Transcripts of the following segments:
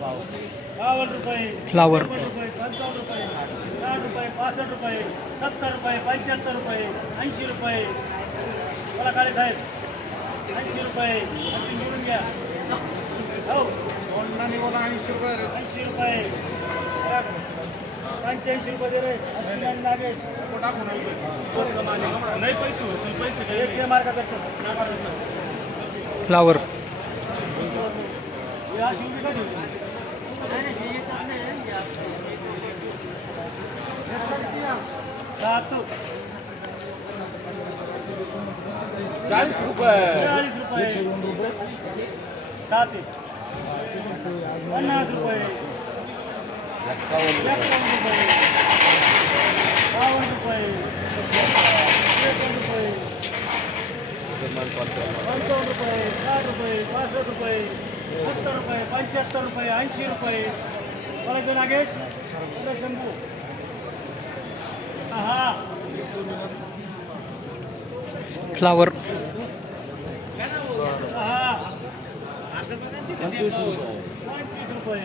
52 रुपये, फ्लावर 55 रुपये, 60 रुपये, 65 रुपये, 70 रुपये, 75 रुपये, 80 रुपये. बोला काळे साहेब, 80 रुपये. आणखी निवडून घ्या. हो, 80 रुपये, 85 रुपये दे रे. नागेश नाही पैसे एक मार्गदर्शन फ्लावर सात 40 रुपये 40 रुपये 7 50 रुपये 51 रुपये 52 रुपये 53 रुपये 55 रुपये 60 रुपये 65 रुपये 70 रुपये 75 रुपये 80 रुपये. बोलायचं नागेश शंभू. हा फ्लावर हा 25 रुपये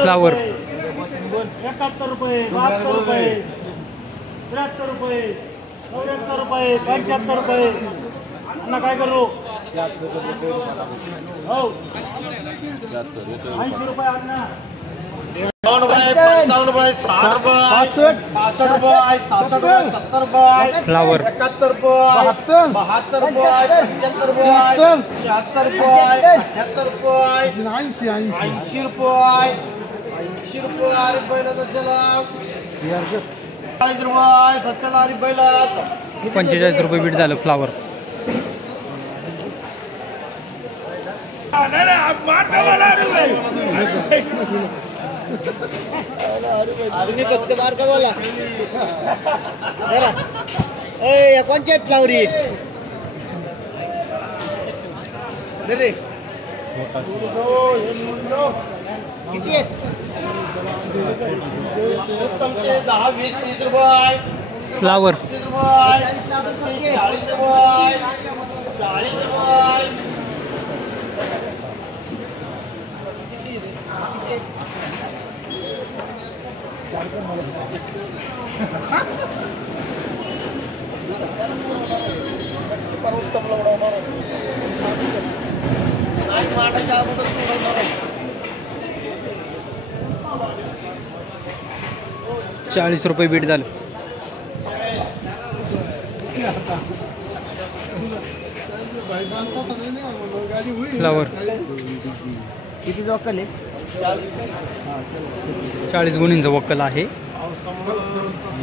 फ्लावर 71 रुपये 72 रुपये 73 रुपये 74 रुपये 75 रुपये. अण्णा काय करू हो 80 रुपये अण्णा 55 रुपये 60 रुपये 65 रुपये 67 रुपये 70 रुपये फ्लावर 71 रुपये 72 रुपये 75 रुपये 76 रुपये 78 रुपये 80 रुपये 80 रुपये. अरे पहिला चला 40 रुपये सच्चाला अरे पहिला 45 रुपये बीट झालं फ्लावर. तुम्ही फक्त मार का बोला जरा कोणच्या फ्लावरी किती आहेत 10 20 30 रुपये फ्लावर 30 रुपये 40 रुपये 40 रुपये. ₹40 रुपये बीट झालं. फ्लावर किती जोकल आहे 40 गुणींचं वक्कल आहे.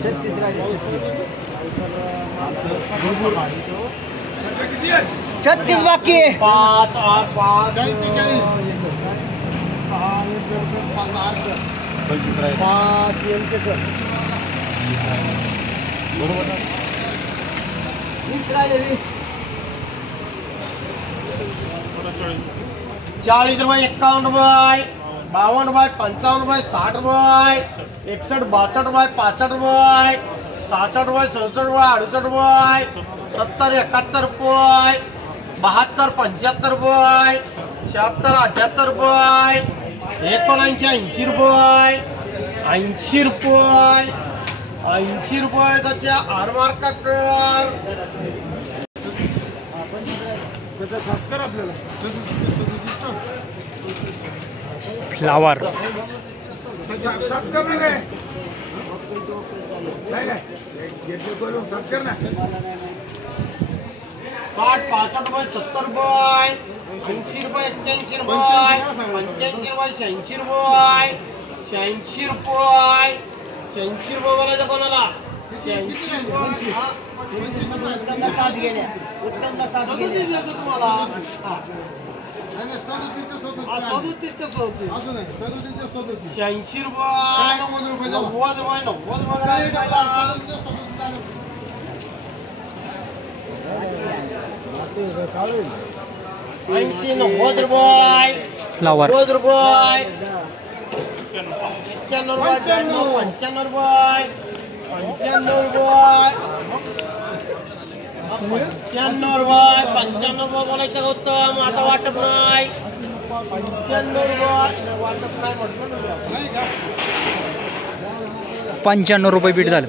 36 गाडी 36 बाकी आहे 5 8 5 40 रुपये 51 रुपये 52 रुपये 55 रुपये 60 रुपये 61 62 रुपये 65 रुपये 66 रुपये 67 रुपये 68 रुपये 70 71 रुपये 72 75 रुपये 76 78 रुपये 79 80 रुपये 80 रुपये 80 रुपये सध्या आर मार्का कर फ्लावर 60 65 रुपये 70 रुपये 80 रुपये 81 रुपये 85 रुपये 86 रुपये 86 रुपये 86 रुपये बोलायचं कोणाला 86 रुपये हा. उत्तमला 7 गेल्या उत्तमला 7 गेल्या देतो तुम्हाला हा. 86 रुपये 90 रुपये 80 90 रुपये फ्लावर 90 रुपये 95 रुपये 95 रुपये 95 रुपये 95 रुपये बोलायचं होतं मग आता वाटप नाही 95 रुपये वाटप नाही म्हटलं 95 रुपये बीट झालं.